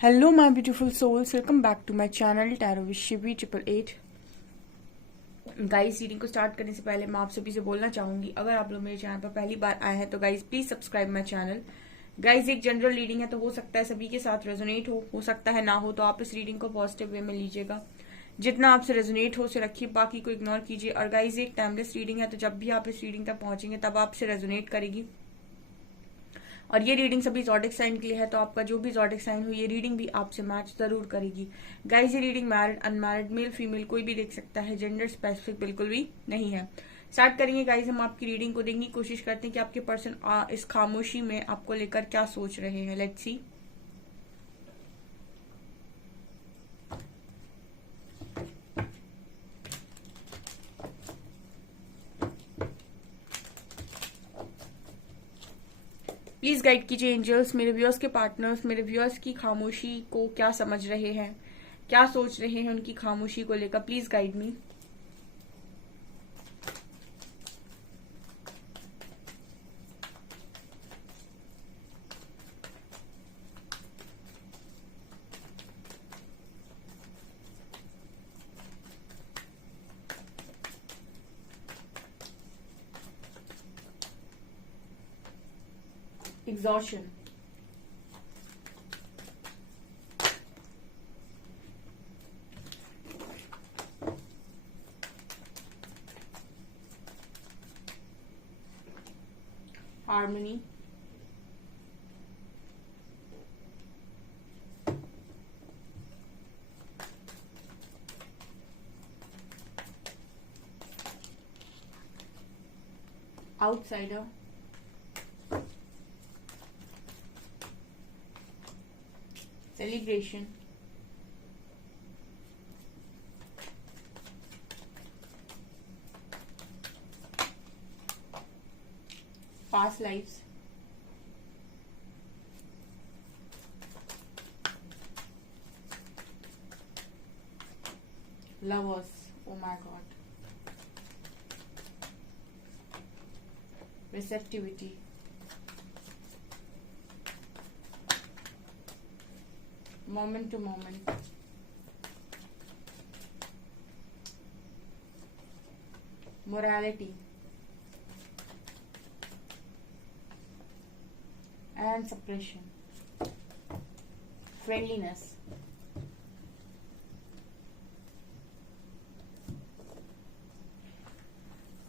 Hello, my beautiful souls. Welcome back to my channel Tarot with Shivi 888. Guys, reading को start करने से पहले मैं आप सभी से बोलना चाहूंगी, अगर आप लोग मेरे चैनल पर पहली बार आए हैं तो guys please subscribe my channel. Guys, एक जनरल रीडिंग है तो हो सकता है सभी के साथ रेजोनेट हो सकता है ना हो, तो आप इस रीडिंग को पॉजिटिव वे में लीजिएगा। जितना आपसे रेजोनेट हो उसे रखिए, बाकी को इग्नोर कीजिए। और गाइस, एक टाइमलेस रीडिंग है तो जब भी आप इस रीडिंग तक पहुंचेंगे तब आपसे रेजोनेट करेगी। और ये रीडिंग सभी ज़ोडिक साइन के लिए है, तो आपका जो भी ज़ोडिक साइन हो ये रीडिंग भी आपसे मैच जरूर करेगी। गाइस, ये reading married unmarried male female कोई भी देख सकता है, जेंडर स्पेसिफिक बिल्कुल भी नहीं है। स्टार्ट करेंगे गाइस, हम आपकी रीडिंग को देखने की कोशिश करते हैं कि आपके पर्सन इस खामोशी में आपको लेकर क्या सोच रहे हैं। Let's see. प्लीज गाइड कीजिए एंजल्स, मेरे व्यूअर्स के पार्टनर्स मेरे व्यूअर्स की खामोशी को क्या समझ रहे हैं, क्या सोच रहे हैं उनकी खामोशी को लेकर। Please guide me. Exhaustion. Harmony. Outsider. Celebration. Past lives. Lovers. Oh my god. Receptivity. Moment to moment. Morality. And suppression. Friendliness.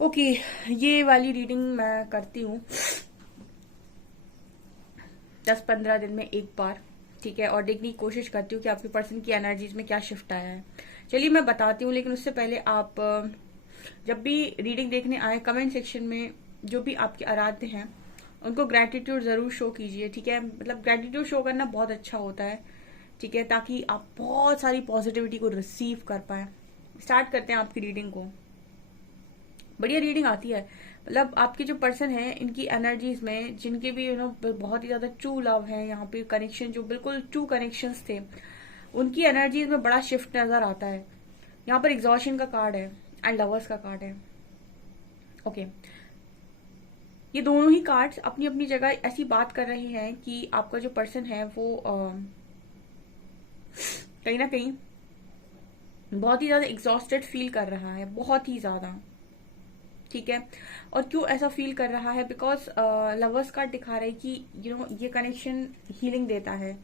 Okay, ये वाली रीडिंग मैं करती हूँ 10-15 दिन में एक बार, ठीक है, और देखने की कोशिश करती हूँ कि आपके पर्सन की एनर्जीज में क्या शिफ्ट आया है। चलिए मैं बताती हूँ, लेकिन उससे पहले आप जब भी रीडिंग देखने आए कमेंट सेक्शन में जो भी आपके आराध्य हैं उनको ग्रैटिट्यूड जरूर शो कीजिए, ठीक है। मतलब ग्रैटिट्यूड शो करना बहुत अच्छा होता है, ठीक है, ताकि आप बहुत सारी पॉजिटिविटी को रिसीव कर पाए। स्टार्ट करते हैं आपकी रीडिंग को। बढ़िया रीडिंग आती है, मतलब आपके जो पर्सन है इनकी एनर्जीज में जिनके भी बहुत ही ज्यादा ट्रू लव है, यहाँ पे कनेक्शन जो बिल्कुल ट्रू कनेक्शंस थे उनकी एनर्जीज में बड़ा शिफ्ट नजर आता है। यहाँ पर एग्जॉशन का कार्ड है एंड लवर्स का कार्ड है। ओके, ये दोनों ही कार्ड्स अपनी अपनी जगह ऐसी बात कर रहे हैं कि आपका जो पर्सन है वो कहीं ना कहीं बहुत ही ज्यादा एग्जॉस्टेड फील कर रहा है, बहुत ही ज्यादा, ठीक है। और क्यों ऐसा फील कर रहा है, बिकॉज लवर्स कार्ड दिखा रहा है कि ये कनेक्शन हीलिंग देता है,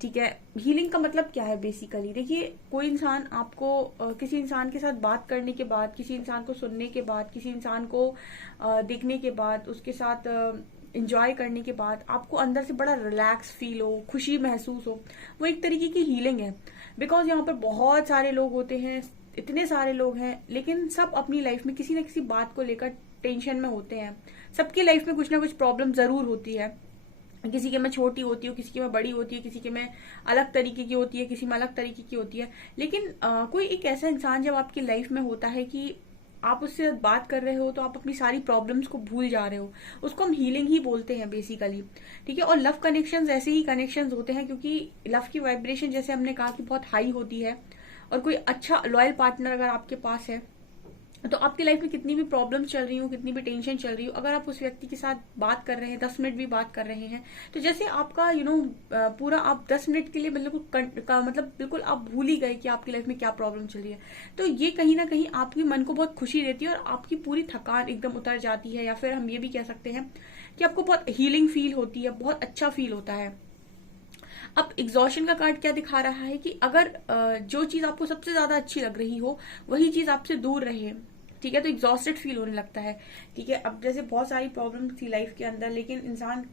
ठीक है। हीलिंग का मतलब क्या है बेसिकली, देखिए कोई इंसान आपको किसी इंसान के साथ बात करने के बाद, किसी इंसान को सुनने के बाद, किसी इंसान को देखने के बाद, उसके साथ इंजॉय करने के बाद आपको अंदर से बड़ा रिलैक्स फील हो, खुशी महसूस हो, वो एक तरीके की हीलिंग है। बिकॉज यहाँ पर बहुत सारे लोग होते हैं, इतने सारे लोग हैं, लेकिन सब अपनी लाइफ में किसी न किसी बात को लेकर टेंशन में होते हैं। सबकी लाइफ में कुछ ना कुछ प्रॉब्लम जरूर होती है, किसी के में छोटी होती है, किसी के में बड़ी होती है, किसी के में अलग तरीके की होती है, किसी में अलग तरीके की होती है। लेकिन कोई एक ऐसा इंसान जब आपकी लाइफ में होता है कि आप उससे बात कर रहे हो तो आप अपनी सारी प्रॉब्लम्स को भूल जा रहे हो, उसको हम हीलिंग ही बोलते हैं बेसिकली, ठीक है। और लव कनेक्शंस ऐसे ही कनेक्शंस होते हैं, क्योंकि लव की वाइब्रेशन जैसे हमने कहा कि बहुत हाई होती है, और कोई अच्छा लॉयल पार्टनर अगर आपके पास है तो आपकी लाइफ में कितनी भी प्रॉब्लम चल रही हो, कितनी भी टेंशन चल रही हो, अगर आप उस व्यक्ति के साथ बात कर रहे हैं, 10 मिनट भी बात कर रहे हैं, तो जैसे आपका पूरा आप 10 मिनट के लिए मतलब बिल्कुल आप भूल ही गए कि आपकी लाइफ में क्या प्रॉब्लम चल रही है। तो ये कहीं ना कहीं आपके मन को बहुत खुशी देती है और आपकी पूरी थकान एकदम उतर जाती है, या फिर हम ये भी कह सकते हैं कि आपको बहुत हीलिंग फील होती है, बहुत अच्छा फील होता है। अब एग्जॉशन का कार्ड क्या दिखा रहा है कि अगर जो चीज आपको सबसे ज्यादा अच्छी लग रही हो वही चीज आपसे दूर रहे, ठीक है, तो एग्जॉस्टेड फील होने लगता है। ठीक है, अब जैसे बहुत सारी प्रॉब्लम थी लाइफ के अंदर, लेकिन इंसान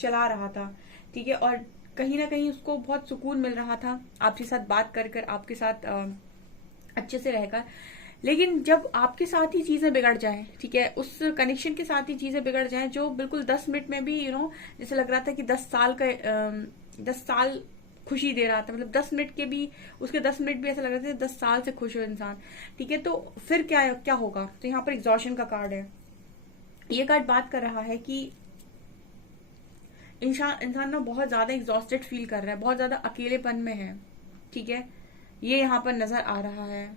चला रहा था, ठीक है, और कहीं ना कहीं उसको बहुत सुकून मिल रहा था आपके साथ बात कर कर, आपके साथ अच्छे से रहकर। लेकिन जब आपके साथ ही चीजें बिगड़ जाएं, ठीक है, उस कनेक्शन के साथ ही चीजें बिगड़ जाएं जो बिल्कुल 10 मिनट में भी जैसे लग रहा था कि 10 साल का 10 साल खुशी दे रहा था, मतलब 10 मिनट के भी, उसके 10 मिनट भी ऐसा लग रहा था 10 साल से खुश हो इंसान। ठीक है, तो फिर क्या क्या होगा? तो यहाँ पर एग्जॉशन का कार्ड है। ये कार्ड बात कर रहा है कि इंसान ना बहुत ज्यादा एग्जॉस्टेड फील कर रहा है, बहुत ज्यादा अकेलेपन में है। ठीक है, ये यहाँ पर नजर आ रहा है।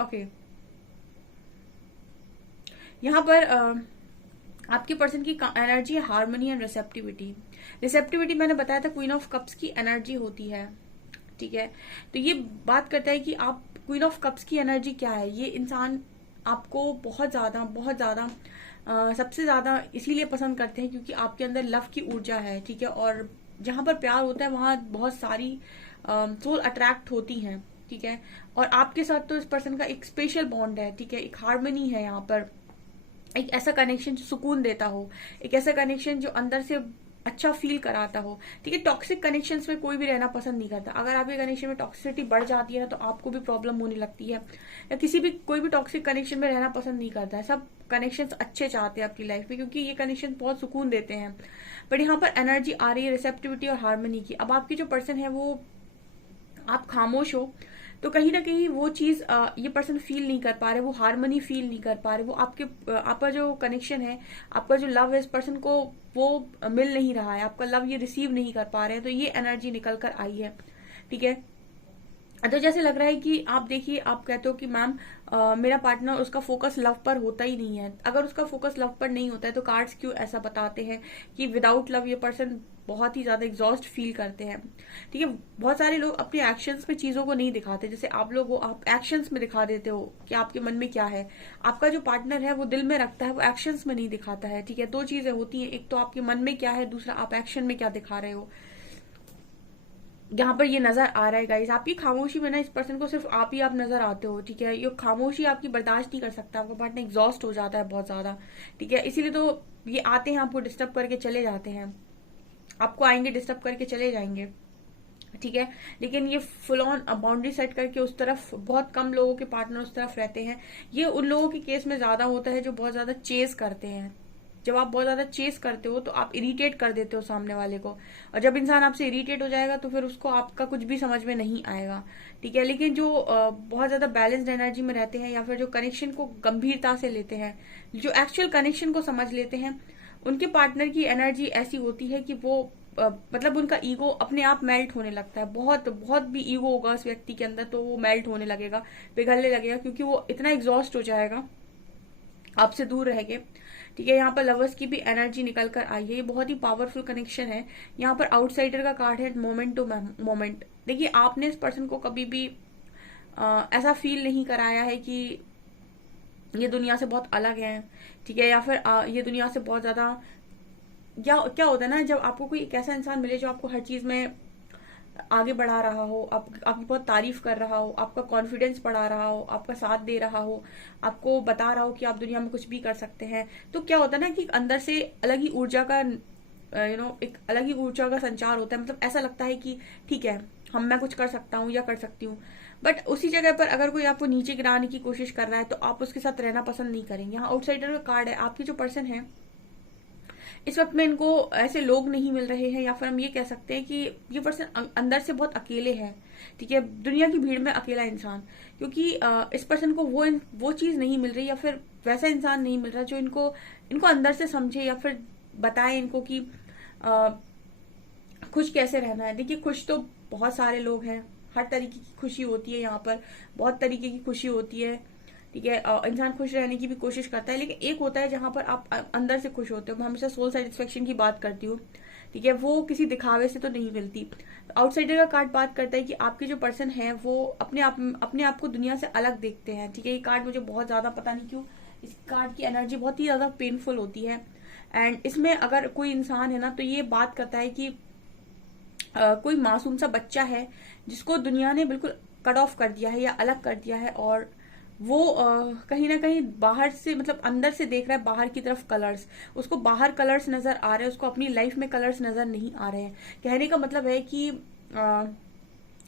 ओके, यहाँ पर आपके पर्सन की एनर्जी है हार्मनी एंड रिसेप्टिविटी। रिसेप्टिविटी मैंने बताया था क्वीन ऑफ कप्स की एनर्जी होती है। ठीक है, तो ये बात करता है कि आप क्वीन ऑफ कप्स की एनर्जी क्या है, ये इंसान आपको बहुत ज्यादा सबसे ज्यादा इसीलिए पसंद करते हैं क्योंकि आपके अंदर लव की ऊर्जा है। ठीक है, और जहां पर प्यार होता है वहां बहुत सारी सोल अट्रैक्ट होती हैं। ठीक है, और आपके साथ तो इस पर्सन का एक स्पेशल बॉन्ड है। ठीक है, एक हार्मनी है यहाँ पर, एक ऐसा कनेक्शन जो सुकून देता हो, एक ऐसा कनेक्शन जो अंदर से अच्छा फील कराता हो। ठीक है, टॉक्सिक कनेक्शंस में कोई भी रहना पसंद नहीं करता। अगर आपके कनेक्शन में टॉक्सिसिटी बढ़ जाती है ना, तो आपको भी प्रॉब्लम होने लगती है, या किसी भी कोई भी टॉक्सिक कनेक्शन में रहना पसंद नहीं करता है। सब कनेक्शंस अच्छे चाहते हैं आपकी लाइफ में क्योंकि ये कनेक्शन बहुत सुकून देते हैं। बट यहाँ पर एनर्जी आ रही है रिसेप्टिविटी और हार्मनी की। अब आपकी जो पर्सन है वो, आप खामोश हो तो कहीं ना कहीं वो चीज ये पर्सन फील नहीं कर पा रहे, वो हार्मनी फील नहीं कर पा रहे, वो आपका जो कनेक्शन है, आपका जो लव है, इस पर्सन को वो मिल नहीं रहा है, आपका लव ये रिसीव नहीं कर पा रहे हैं। तो ये एनर्जी निकल कर आई है। ठीक है, तो जैसे लग रहा है कि आप देखिए, आप कहते हो कि मैम मेरा पार्टनर, उसका फोकस लव पर होता ही नहीं है। अगर उसका फोकस लव पर नहीं होता है तो कार्ड्स क्यों ऐसा बताते हैं कि विदाउट लव ये पर्सन बहुत ही ज्यादा एग्जॉस्ट फील करते हैं। ठीक है, बहुत सारे लोग अपने एक्शंस में चीजों को नहीं दिखाते, जैसे आप लोग हो, आप एक्शंस में दिखा देते हो कि आपके मन में क्या है। आपका जो पार्टनर है वो दिल में रखता है, वो एक्शंस में नहीं दिखाता है। ठीक है, दो चीजें होती हैं, एक तो आपके मन में क्या है, दूसरा आप एक्शन में क्या दिखा रहे हो। यहाँ पर ये नजर आ रहा है गाइस, आपकी खामोशी में ना इस पर्सन को सिर्फ आप ही आप नजर आते हो। ठीक है, ये खामोशी आपकी बर्दाश्त नहीं कर सकता, आपका पार्टनर एग्जॉस्ट हो जाता है बहुत ज्यादा। ठीक है, इसीलिए तो ये आते हैं, आपको डिस्टर्ब करके चले जाते हैं, आपको आएंगे डिस्टर्ब करके चले जाएंगे। ठीक है, लेकिन ये फुल ऑन बाउंड्री सेट करके उस तरफ, बहुत कम लोगों के पार्टनर उस तरफ रहते हैं। ये उन लोगों के केस में ज्यादा होता है जो बहुत ज्यादा चेज करते हैं। जब आप बहुत ज्यादा चेस करते हो तो आप इरिटेट कर देते हो सामने वाले को, और जब इंसान आपसे इरिटेट हो जाएगा तो फिर उसको आपका कुछ भी समझ में नहीं आएगा। ठीक है, लेकिन जो बहुत ज्यादा बैलेंस्ड एनर्जी में रहते हैं, या फिर जो कनेक्शन को गंभीरता से लेते हैं, जो एक्चुअल कनेक्शन को समझ लेते हैं, उनके पार्टनर की एनर्जी ऐसी होती है कि वो मतलब उनका ईगो अपने आप मेल्ट होने लगता है। बहुत बहुत भी ईगो होगा उस व्यक्ति के अंदर तो वो मेल्ट होने लगेगा, पिघलने लगेगा, क्योंकि वो इतना एग्जॉस्ट हो जाएगा आपसे दूर रह के। ठीक है, यहाँ पर लवर्स की भी एनर्जी निकल कर आई है, ये बहुत ही पावरफुल कनेक्शन है। यहाँ पर आउटसाइडर का कार्ड है, मोमेंट टू मोमेंट। देखिए, आपने इस पर्सन को कभी भी ऐसा फील नहीं कराया है कि ये दुनिया से बहुत अलग है। ठीक है, या फिर ये दुनिया से बहुत ज्यादा, क्या क्या होता है ना, जब आपको कोई एक ऐसा इंसान मिले जो आपको हर चीज में आगे बढ़ा रहा हो, आपकी बहुत तारीफ कर रहा हो, आपका कॉन्फिडेंस बढ़ा रहा हो, आपका साथ दे रहा हो, आपको बता रहा हो कि आप दुनिया में कुछ भी कर सकते हैं, तो क्या होता है ना कि अंदर से अलग ही ऊर्जा का एक अलग ही ऊर्जा का संचार होता है। मतलब ऐसा लगता है कि ठीक है, मैं कुछ कर सकता हूँ या कर सकती हूँ। बट उसी जगह पर अगर कोई आपको नीचे गिराने की कोशिश कर रहा है तो आप उसके साथ रहना पसंद नहीं करेंगे। यहाँ आउटसाइडर का कार्ड है, आपकी जो पर्सन है इस वक्त में इनको ऐसे लोग नहीं मिल रहे हैं, या फिर हम ये कह सकते हैं कि ये पर्सन अंदर से बहुत अकेले हैं। ठीक है, दुनिया की भीड़ में अकेला इंसान, क्योंकि इस पर्सन को वो चीज नहीं मिल रही, या फिर वैसा इंसान नहीं मिल रहा जो इनको इनको अंदर से समझे या फिर बताए इनको कि खुश कैसे रहना है। देखिए, खुश तो बहुत सारे लोग हैं, हर तरीके की खुशी होती है, यहाँ पर बहुत तरीके की खुशी होती है। ठीक ठीक है। इंसान खुश रहने की भी कोशिश करता है, लेकिन एक होता है जहां पर आप अंदर से खुश होते हो। मैं हमेशा सोल सेटिस्फेक्शन की बात करती हूँ, ठीक है, वो किसी दिखावे से तो नहीं मिलती। आउटसाइडर का कार्ड बात करता है कि आपके जो पर्सन है वो अपने आप को दुनिया से अलग देखते हैं, ठीक है। ये कार्ड मुझे बहुत ज्यादा, पता नहीं क्यों, इस कार्ड की एनर्जी बहुत ही ज्यादा पेनफुल होती है। एंड इसमें अगर कोई इंसान है ना, तो ये बात करता है कि कोई मासूम सा बच्चा है जिसको दुनिया ने बिल्कुल कट ऑफ कर दिया है या अलग कर दिया है, और वो कहीं ना कहीं बाहर से, मतलब अंदर से देख रहा है बाहर की तरफ कलर्स, उसको बाहर कलर्स नजर आ रहे हैं, उसको अपनी लाइफ में कलर्स नजर नहीं आ रहे हैं। कहने का मतलब है कि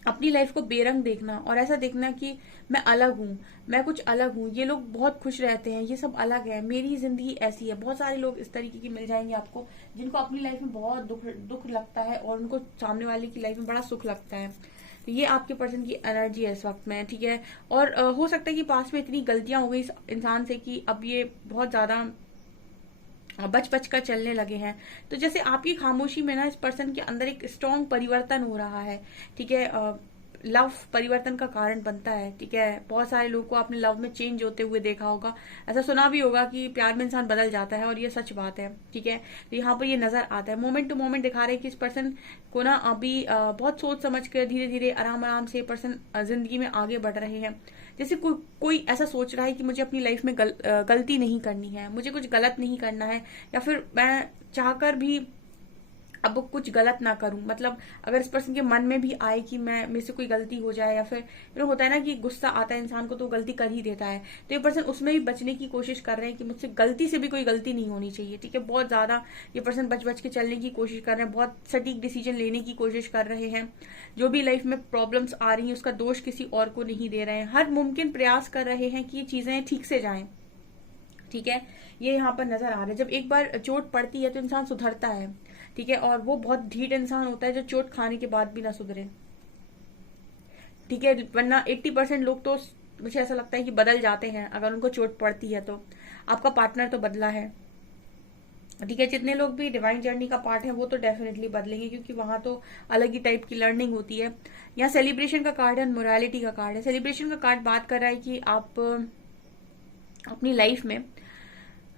अपनी लाइफ को बेरंग देखना और ऐसा देखना कि मैं अलग हूँ, मैं कुछ अलग हूँ, ये लोग बहुत खुश रहते हैं, ये सब अलग है, मेरी जिंदगी ऐसी है। बहुत सारे लोग इस तरीके के मिल जाएंगे आपको जिनको अपनी लाइफ में बहुत दुख दुख लगता है और उनको सामने वाले की लाइफ में बड़ा सुख लगता है। तो ये आपके पर्सन की एनर्जी है इस वक्त में, ठीक है। और हो सकता है कि पास में इतनी गलतियां हो गई इस इंसान से कि अब ये बहुत ज्यादा बच बच कर चलने लगे हैं। तो जैसे आपकी खामोशी में ना इस पर्सन के अंदर एक स्ट्रॉन्ग परिवर्तन हो रहा है, ठीक है। लव परिवर्तन का कारण बनता है, ठीक है। बहुत सारे लोगों को आपने लव में चेंज होते हुए देखा होगा, ऐसा सुना भी होगा कि प्यार में इंसान बदल जाता है, और ये सच बात है, ठीक है। तो यहाँ पर ये नजर आता है, मोमेंट टू मोमेंट दिखा रहे हैं कि इस पर्सन को ना अभी बहुत सोच समझ कर धीरे धीरे आराम आराम से पर्सन जिंदगी में आगे बढ़ रहे हैं। जैसे कोई ऐसा सोच रहा है कि मुझे अपनी लाइफ में गलती नहीं करनी है, मुझे कुछ गलत नहीं करना है, या फिर मैं चाहकर भी अब कुछ गलत ना करूं। मतलब अगर इस पर्सन के मन में भी आए कि मैं मेरे से कोई गलती हो जाए, या फिर होता है ना कि गुस्सा आता है इंसान को तो गलती कर ही देता है, तो ये पर्सन उसमें भी बचने की कोशिश कर रहे हैं कि मुझसे गलती से भी कोई गलती नहीं होनी चाहिए, ठीक है। बहुत ज्यादा ये पर्सन बच बच के चलने की कोशिश कर रहे हैं, बहुत सटीक डिसीजन लेने की कोशिश कर रहे हैं। जो भी लाइफ में प्रॉब्लम्स आ रही है उसका दोष किसी और को नहीं दे रहे हैं, हर मुमकिन प्रयास कर रहे हैं कि ये चीजें ठीक से जाएं, ठीक है। ये यहाँ पर नजर आ रहा है, जब एक बार चोट पड़ती है तो इंसान सुधरता है, ठीक है। और वो बहुत ढीठ इंसान होता है जो चोट खाने के बाद भी ना सुधरे, ठीक है। वरना 80% लोग तो, मुझे ऐसा लगता है कि बदल जाते हैं अगर उनको चोट पड़ती है तो। आपका पार्टनर तो बदला है, ठीक है। जितने लोग भी डिवाइन जर्नी का पार्ट है वो तो डेफिनेटली बदलेंगे, क्योंकि वहां तो अलग ही टाइप की लर्निंग होती है। यहाँ सेलिब्रेशन का कार्ड है, मोरालिटी का कार्ड है। सेलिब्रेशन का कार्ड बात कर रहा है कि आप अपनी लाइफ में,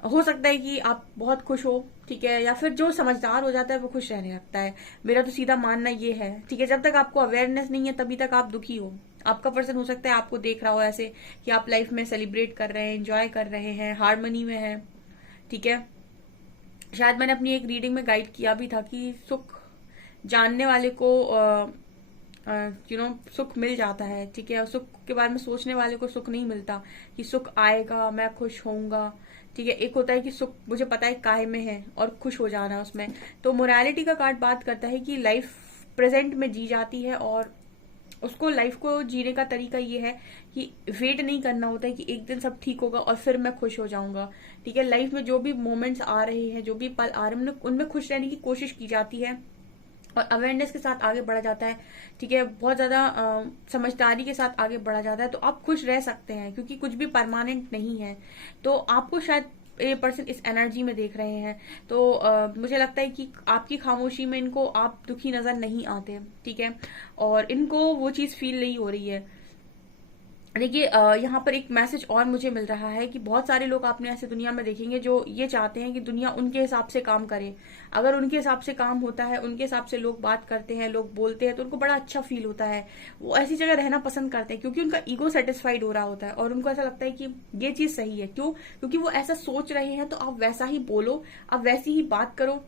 हो सकता है कि आप बहुत खुश हो, ठीक है, या फिर जो समझदार हो जाता है वो खुश रहने लगता है। मेरा तो सीधा मानना ये है, ठीक है। जब तक आपको अवेयरनेस नहीं है तभी तक आप दुखी हो। आपका पर्सन हो सकता है आपको देख रहा हो ऐसे कि आप लाइफ में सेलिब्रेट कर रहे हैं, एंजॉय कर रहे हैं, हार्मनी में है, ठीक है। शायद मैंने अपनी एक रीडिंग में गाइड किया भी था कि सुख जानने वाले को सुख मिल जाता है, ठीक है। और सुख के बारे में सोचने वाले को सुख नहीं मिलता कि सुख आएगा, मैं खुश होऊंगा, ठीक है। एक होता है कि सुख मुझे पता है काहे में है और खुश हो जाना उसमें। तो मोरालिटी का कार्ड बात करता है कि लाइफ प्रेजेंट में जी जाती है, और उसको लाइफ को जीने का तरीका ये है कि वेट नहीं करना होता है कि एक दिन सब ठीक होगा और फिर मैं खुश हो जाऊंगा, ठीक है। लाइफ में जो भी मोमेंट्स आ रहे हैं, जो भी पल आ रहे हैं, उनमें खुश रहने की कोशिश की जाती है और अवेयरनेस के साथ आगे बढ़ा जाता है, ठीक है। बहुत ज्यादा समझदारी के साथ आगे बढ़ा जाता है, तो आप खुश रह सकते हैं, क्योंकि कुछ भी परमानेंट नहीं है। तो आपको शायद ये पर्सन इस एनर्जी में देख रहे हैं, तो मुझे लगता है कि आपकी खामोशी में इनको आप दुखी नजर नहीं आते, ठीक है। और इनको वो चीज फील नहीं हो रही है। देखिए यहाँ पर एक मैसेज और मुझे मिल रहा है कि बहुत सारे लोग आपने ऐसे दुनिया में देखेंगे जो ये चाहते हैं कि दुनिया उनके हिसाब से काम करे। अगर उनके हिसाब से काम होता है, उनके हिसाब से लोग बात करते हैं, लोग बोलते हैं, तो उनको बड़ा अच्छा फील होता है। वो ऐसी जगह रहना पसंद करते हैं क्योंकि उनका ईगो सेटिस्फाइड हो रहा होता है और उनको ऐसा लगता है कि ये चीज सही है। क्यों? क्योंकि वो ऐसा सोच रहे हैं, तो आप वैसा ही बोलो, आप वैसी ही बात करो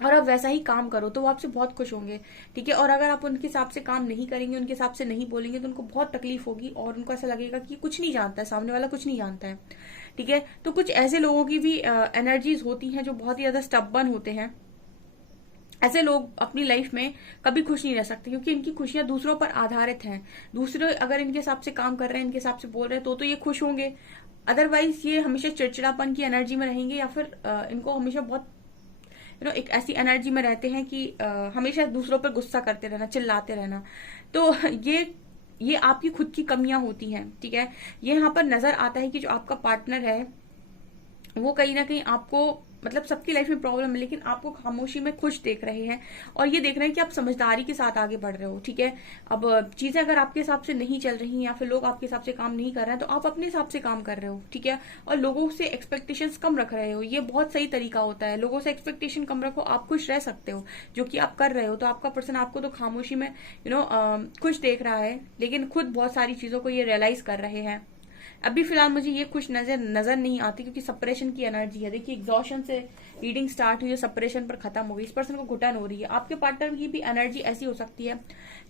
और आप वैसा ही काम करो, तो वो आपसे बहुत खुश होंगे, ठीक है। और अगर आप उनके हिसाब से काम नहीं करेंगे, उनके हिसाब से नहीं बोलेंगे, तो उनको बहुत तकलीफ होगी और उनको ऐसा लगेगा कि कुछ नहीं जानता है, सामने वाला कुछ नहीं जानता है, ठीक है। तो कुछ ऐसे लोगों की भी एनर्जीज होती हैं जो बहुत ही ज्यादा स्टबर्न होते हैं। ऐसे लोग अपनी लाइफ में कभी खुश नहीं रह सकते क्योंकि इनकी खुशियां दूसरों पर आधारित हैं। दूसरे अगर इनके हिसाब से काम कर रहे हैं, इनके हिसाब से बोल रहे हैं, तो ये खुश होंगे। अदरवाइज ये हमेशा चिड़चिड़ापन की एनर्जी में रहेंगे, या फिर इनको हमेशा बहुत एक ऐसी एनर्जी में रहते हैं कि हमेशा दूसरों पर गुस्सा करते रहना, चिल्लाते रहना। तो ये आपकी खुद की कमियां होती हैं, ठीक है। ये यहाँ पर नजर आता है कि जो आपका पार्टनर है वो कहीं ना कहीं आपको, मतलब सबकी लाइफ में प्रॉब्लम है, लेकिन आपको खामोशी में खुश देख रहे हैं और ये देख रहे हैं कि आप समझदारी के साथ आगे बढ़ रहे हो। ठीक है, अब चीजें अगर आपके हिसाब से नहीं चल रही या फिर लोग आपके हिसाब से काम नहीं कर रहे हैं, तो आप अपने हिसाब से काम कर रहे हो। ठीक है, और लोगों से एक्सपेक्टेशंस कम रख रहे हो, ये बहुत सही तरीका होता है। लोगों से एक्सपेक्टेशन कम रखो, आप खुश रह सकते हो, जो कि आप कर रहे हो। तो आपका पर्सन आपको तो खामोशी में खुश देख रहा है, लेकिन खुद बहुत सारी चीजों को ये रियलाइज कर रहे हैं। अभी फिलहाल मुझे ये खुश नजर नहीं आती, क्योंकि सपरेशन की एनर्जी है। देखिए, एग्जॉशन से रीडिंग स्टार्ट हुई है, सपरेशन पर खत्म हो गई, इस पर्सन को घुटन हो रही है। आपके पार्टनर की भी एनर्जी ऐसी हो सकती है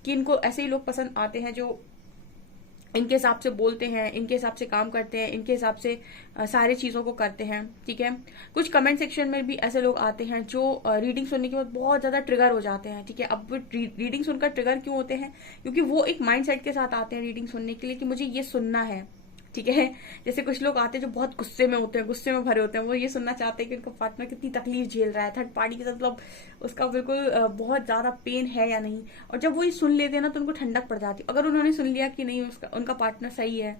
कि इनको ऐसे ही लोग पसंद आते हैं जो इनके हिसाब से बोलते हैं, इनके हिसाब से काम करते हैं, इनके हिसाब से सारी चीजों को करते हैं। ठीक है, कुछ कमेंट सेक्शन में भी ऐसे लोग आते हैं जो रीडिंग सुनने के बाद बहुत ज्यादा ट्रिगर हो जाते हैं। ठीक है, अब वो रीडिंग सुनकर ट्रिगर क्यों होते हैं? क्योंकि वो एक माइंडसेट के साथ आते हैं रीडिंग सुनने के लिए कि मुझे ये सुनना है। ठीक है, जैसे कुछ लोग आते हैं जो बहुत गुस्से में होते हैं, गुस्से में भरे होते हैं, वो ये सुनना चाहते हैं कि उनका पार्टनर कितनी तकलीफ झेल रहा है, थर्ड पार्टी के साथ, मतलब उसका बिल्कुल बहुत ज्यादा पेन है या नहीं। और जब वो ये सुन लेते हैं ना, तो उनको ठंडक पड़ जाती है। अगर उन्होंने सुन लिया कि नहीं, उनका पार्टनर सही है,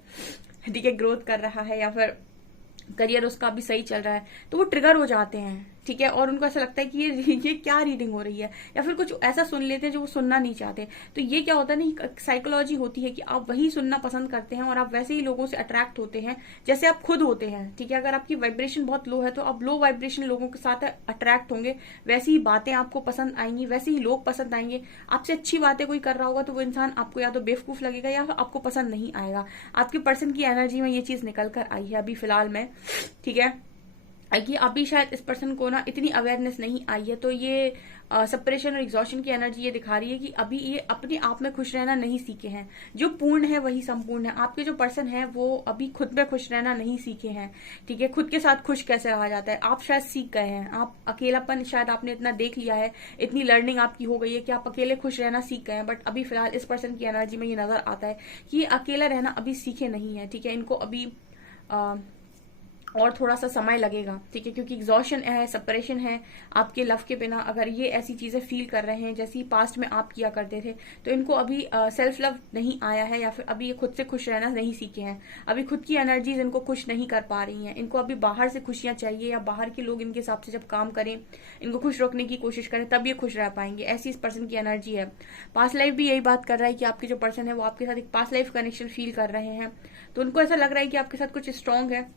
ठीक है, ग्रोथ कर रहा है, या फिर करियर उसका भी सही चल रहा है, तो वो ट्रिगर हो जाते हैं। ठीक है, और उनको ऐसा लगता है कि ये क्या रीडिंग हो रही है, या फिर कुछ ऐसा सुन लेते हैं जो वो सुनना नहीं चाहते। तो ये क्या होता है ना, साइकोलॉजी होती है कि आप वही सुनना पसंद करते हैं और आप वैसे ही लोगों से अट्रैक्ट होते हैं जैसे आप खुद होते हैं। ठीक है, अगर आपकी वाइब्रेशन बहुत लो है तो आप लो वाइब्रेशन लोगों के साथ अट्रैक्ट होंगे, वैसी ही बातें आपको पसंद आएंगी, वैसे ही लोग पसंद आएंगे। आपसे अच्छी बातें कोई कर रहा होगा तो वो इंसान आपको या तो बेवकूफ लगेगा या आपको पसंद नहीं आएगा। आपके पर्सन की एनर्जी में ये चीज निकल कर आई है अभी फिलहाल में। ठीक है, कि अभी शायद इस पर्सन को ना इतनी अवेयरनेस नहीं आई है, तो ये सेपरेशन और एग्जॉशन की एनर्जी ये दिखा रही है कि अभी ये अपने आप में खुश रहना नहीं सीखे हैं। जो पूर्ण है वही संपूर्ण है। आपके जो पर्सन है वो अभी खुद में खुश रहना नहीं सीखे हैं। ठीक है, खुद के साथ खुश कैसे रहा जाता है आप शायद सीख गए हैं। आप अकेलापन शायद आपने इतना देख लिया है, इतनी लर्निंग आपकी हो गई है कि आप अकेले खुश रहना सीख गए हैं। बट अभी फिलहाल इस पर्सन की एनर्जी में ये नजर आता है कि ये अकेला रहना अभी सीखे नहीं है। ठीक है, इनको अभी और थोड़ा सा समय लगेगा। ठीक है, क्योंकि एग्जॉशन है, सेपरेशन है, आपके लव के बिना अगर ये ऐसी चीजें फील कर रहे हैं जैसी पास्ट में आप किया करते थे, तो इनको अभी सेल्फ लव नहीं आया है, या फिर अभी ये खुद से खुश रहना नहीं सीखे हैं। अभी खुद की एनर्जीज इनको खुश नहीं कर पा रही हैं। इनको अभी बाहर से खुशियां चाहिए, या बाहर के लोग इनके हिसाब से जब काम करें, इनको खुश रखने की कोशिश करें, तब ये खुश रह पाएंगे। ऐसी इस पर्सन की एनर्जी है। पास्ट लाइफ भी यही बात कर रहा है कि आपके जो पर्सन है वो आपके साथ एक पास्ट लाइफ कनेक्शन फील कर रहे हैं, तो उनको ऐसा लग रहा है कि आपके साथ कुछ स्ट्रांग है।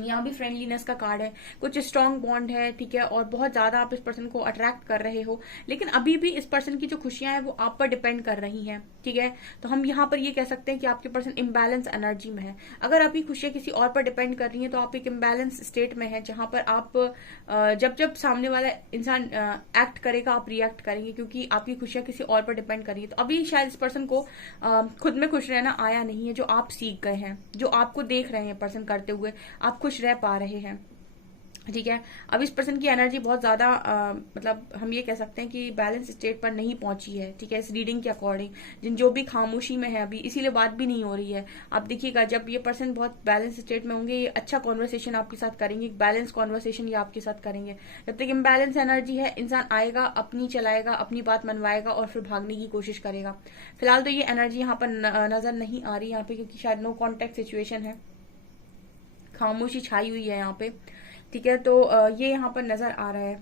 यहाँ भी फ्रेंडलीनेस का कार्ड है, कुछ स्ट्रांग बॉन्ड है। ठीक है, और बहुत ज्यादा आप इस पर्सन को अट्रैक्ट कर रहे हो, लेकिन अभी भी इस पर्सन की जो खुशियां हैं वो आप पर डिपेंड कर रही हैं। ठीक है, तो हम यहाँ पर ये कह सकते हैं कि आपके पर्सन इम्बैलेंस एनर्जी में है। अगर आपकी खुशियां किसी और पर डिपेंड कर रही हैं तो आप एक इम्बैलेंस स्टेट में है, जहां पर आप जब जब सामने वाला इंसान एक्ट करेगा आप रिएक्ट करेंगे, क्योंकि आपकी खुशियां किसी और पर डिपेंड कर रही है। तो अभी शायद इस पर्सन को खुद में खुश रहना आया नहीं है, जो आप सीख गए हैं, जो आपको देख रहे हैं पर्सन करते हुए, आप खुश रह पा रहे हैं। ठीक है, अब इस पर्सन की एनर्जी बहुत ज्यादा मतलब हम ये कह सकते हैं कि बैलेंस स्टेट पर नहीं पहुंची है। ठीक है, इस रीडिंग के अकॉर्डिंग जिन जो भी खामोशी में है अभी, इसीलिए बात भी नहीं हो रही है। आप देखिएगा जब ये पर्सन बहुत बैलेंस स्टेट में होंगे, ये अच्छा कॉन्वर्सेशन आपके साथ करेंगे, एक बैलेंस कॉन्वर्सेशन ये आपके साथ करेंगे। जब तक इम्बैलेंस एनर्जी है, इंसान आएगा, अपनी चलाएगा, अपनी बात मनवाएगा और फिर भागने की कोशिश करेगा। फिलहाल तो ये एनर्जी यहाँ पर नजर नहीं आ रही यहाँ पे, क्योंकि शायद नो कॉन्टेक्ट सिचुएशन है, खामोशी छाई हुई है यहाँ पे। ठीक है, तो ये यहाँ पर नजर आ रहा है।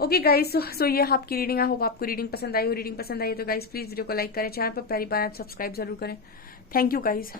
ओके गाइस, सो ये आपकी रीडिंग। आई होप आपको रीडिंग पसंद आई हो। रीडिंग पसंद आई है तो गाइस प्लीज वीडियो को लाइक करें, चैनल पर पहली बार सब्सक्राइब जरूर करें। Thank you guys.